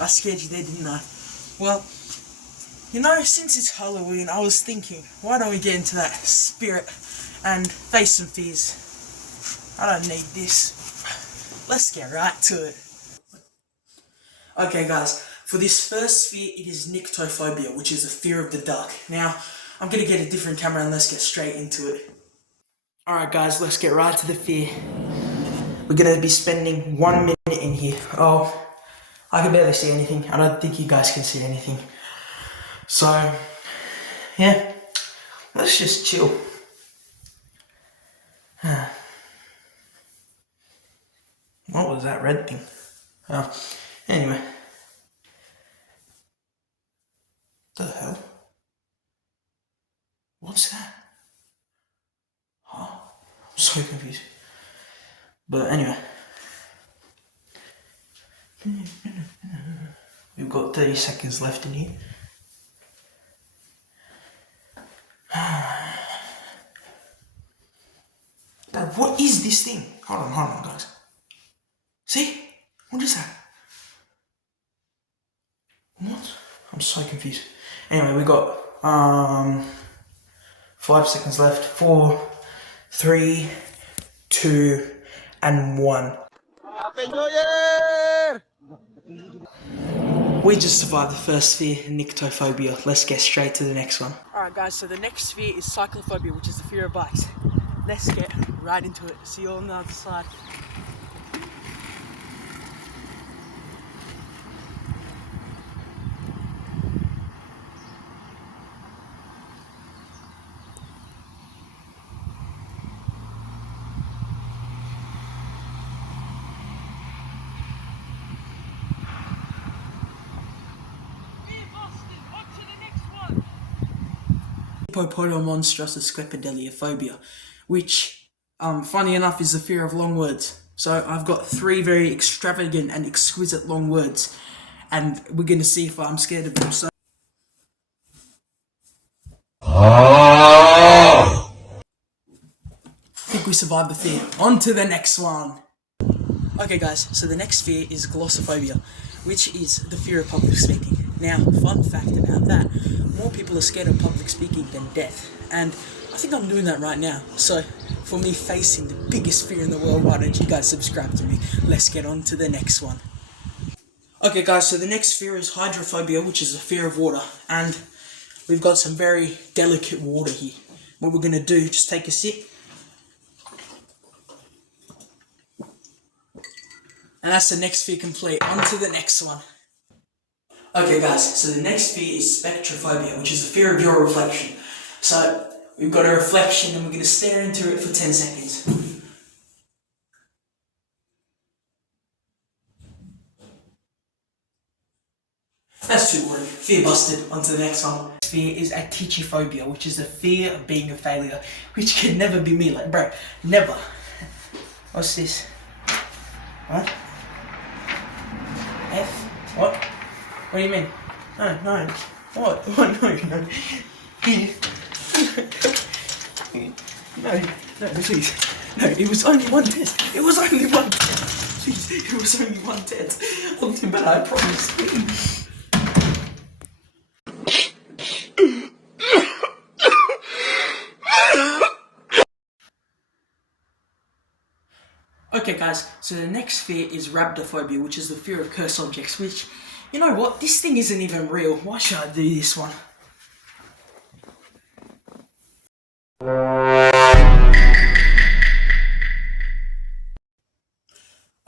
I scared you there, didn't I? Well, you know, since it's Halloween, I was thinking, why don't we get into that spirit and face some fears? I don't need this. Let's get right to it. Okay guys, for this first fear, it is nyctophobia, which is the fear of the dark. Now, I'm gonna get a different camera and let's get straight into it. Alright guys, let's get right to the fear. We're gonna be spending 1 minute in here. Oh, I can barely see anything. I don't think you guys can see anything. So, yeah, let's just chill. What was that red thing? Oh, anyway. The hell? What's that? Oh, I'm so confused. But anyway. We've got 30 seconds left in here. Dad, what is this thing? Hold on guys. See? What is that? What? I'm so confused. Anyway, we got 5 seconds left. 4, 3, 2, and 1. Happy New Year! We just survived the first fear, nyctophobia. Let's get straight to the next one. Alright guys, so the next fear is cyclophobia, which is the fear of bikes. Let's get right into it. See you on the other side. Hippopotomonstrosesquipedaliophobia, which, funny enough, is the fear of long words. So I've got 3 very extravagant and exquisite long words, and we're gonna see if I'm scared of them. So I think we survived the fear. On to the next one. Okay guys, so the next fear is glossophobia, which is the fear of public speaking. Now, fun fact about that, more people are scared of public speaking than death, and I think I'm doing that right now. So, for me facing the biggest fear in the world, why don't you guys subscribe to me? Let's get on to the next one. Okay guys, so the next fear is hydrophobia, which is a fear of water, and we've got some very delicate water here. What we're going to do, just take a sip. And that's the next fear complete. On to the next one. Okay guys, so the next fear is spectrophobia, which is the fear of your reflection. So, we've got a reflection and we're going to stare into it for 10 seconds. That's too boring. Fear busted. On to the next one. Fear is atychiphobia, which is the fear of being a failure, which can never be me. Like, bro, never. What's this? What? F? What? What do you mean? No. What? No. Here. No, please. No, it was only one test. It was only one test. Please, it was only one test. I'll do better, I promise. Okay guys, so the next fear is rhabdophobia, which is the fear of cursed objects, which, you know what, this thing isn't even real. Why should I do this one?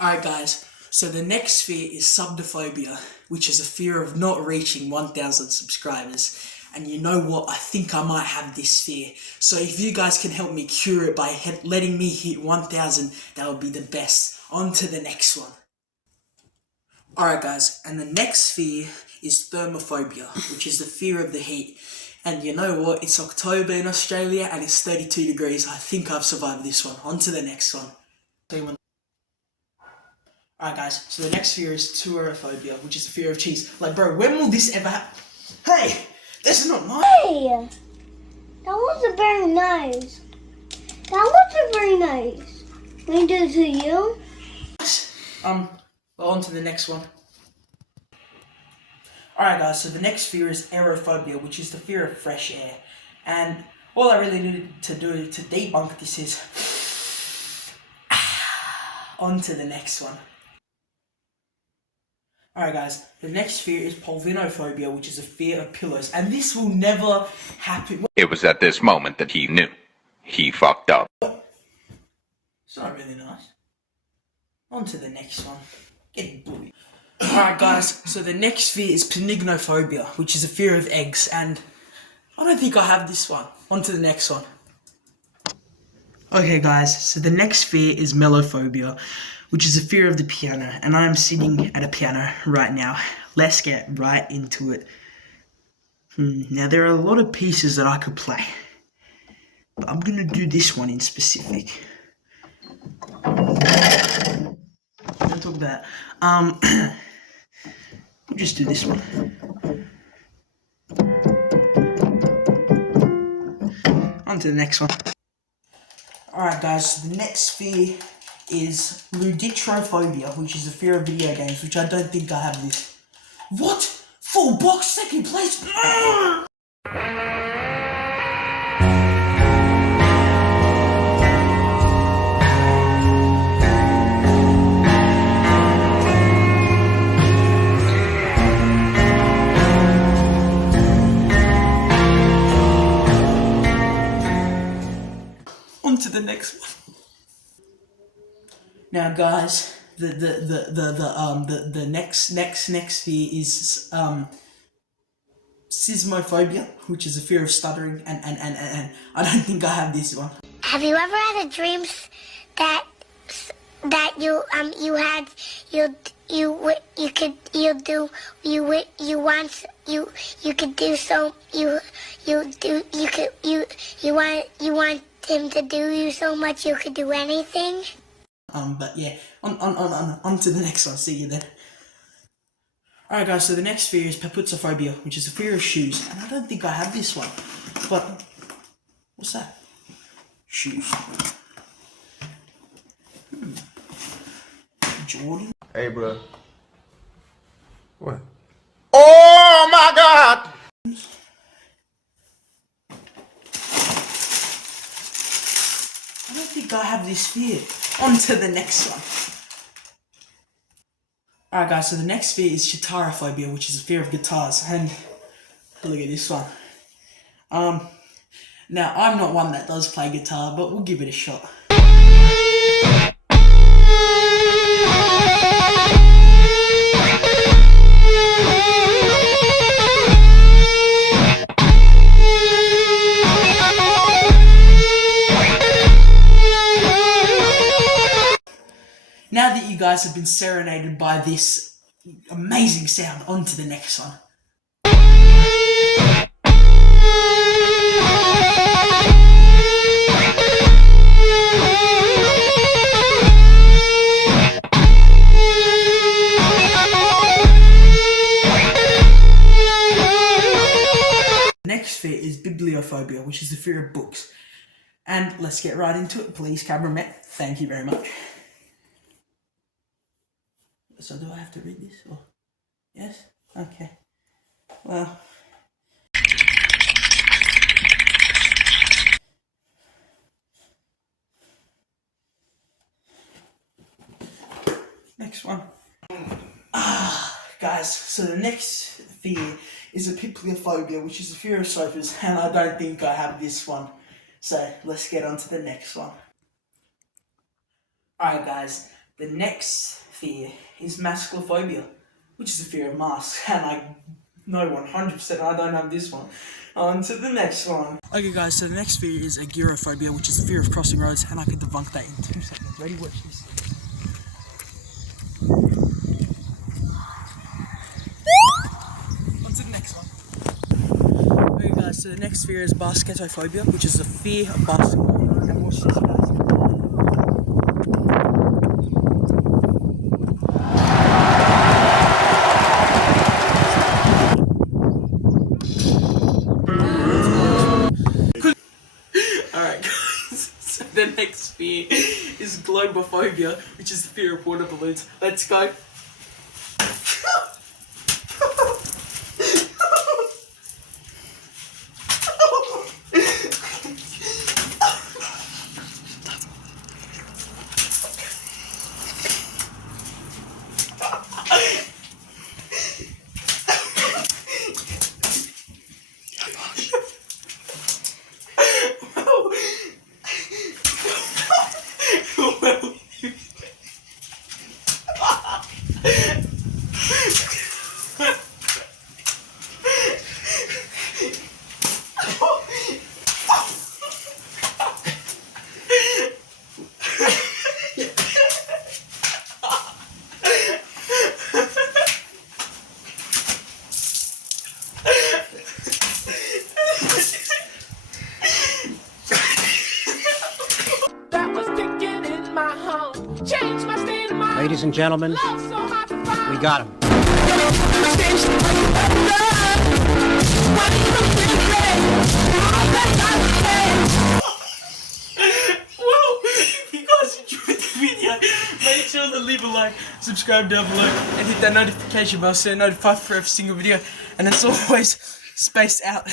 Alright guys, so the next fear is subdophobia, which is a fear of not reaching 1,000 subscribers. And you know what, I think I might have this fear. So if you guys can help me cure it by letting me hit 1,000, that would be the best. On to the next one. Alright guys, and the next fear is thermophobia, which is the fear of the heat. And you know what, it's October in Australia and it's 32 degrees. I think I've survived this one. On to the next one. Alright guys, so the next fear is tuorophobia, which is the fear of cheese. Like bro, when will this ever happen? Hey! This is not mine! Hey! That was a very nice. That was a very nice. Can I do it to you? Well, on to the next one. Alright guys, so the next fear is aerophobia, which is the fear of fresh air. And all I really needed to do to debunk this is on to the next one. Alright guys, the next fear is pulvinophobia, which is a fear of pillows. And this will never happen. It was at this moment that he knew. He fucked up. It's not really nice. On to the next one. Getting bullied. Alright guys, so the next fear is panignophobia, which is a fear of eggs, and I don't think I have this one. On to the next one. Okay guys, so the next fear is mellophobia, which is a fear of the piano, and I am sitting at a piano right now. Let's get right into it. Now there are a lot of pieces that I could play, but I'm gonna do this one in specific. Don't talk about that. We'll just do this one. On to the next one. Alright guys, so the next fear is luditrophobia, which is a fear of video games, which I don't think I have this. What? Full box, second place? On to the next one. Now, guys, the next fear is sismophobia, which is a fear of stuttering, and I don't think I have this one. Have you ever had a dream that you want him to do you so much you could do anything? But yeah, on to the next one. See you then. Alright guys, so the next fear is papuzophobia, which is a fear of shoes, and I don't think I have this one. But what's that? Shoes. Jordan. Hey, bro. What? Oh my God! I don't think I have this fear. On to the next one. Alright guys, so the next fear is shitarophobia, which is a fear of guitars, and look at this one. Now I'm not one that does play guitar, but we'll give it a shot. Now that you guys have been serenaded by this amazing sound, on to the next one. The next fear is bibliophobia, which is the fear of books. And let's get right into it, please, cameraman. Thank you very much. So do I have to read this? Or yes? Okay. Well. Next one. Guys, so the next fear is a bibliophobia, which is a fear of sofas, and I don't think I have this one. So let's get on to the next one. Alright guys, the next fear is masculophobia, which is a fear of masks, and I know 100% I don't have this one. On to the next one. Okay guys, so the next fear is agoraphobia, which is the fear of crossing roads, and I can debunk that in 2 seconds. Ready? Watch this. On to the next one. Okay guys, so the next fear is basketophobia, which is the fear of basketball. And watch this guys. Alright guys, so the next fear is globophobia, which is the fear of water balloons. Let's go. Ladies and gentlemen, we got him. Well, if you guys enjoyed the video, make sure to leave a like, subscribe down below, and hit that notification bell so you're notified for every single video. And as always, space out.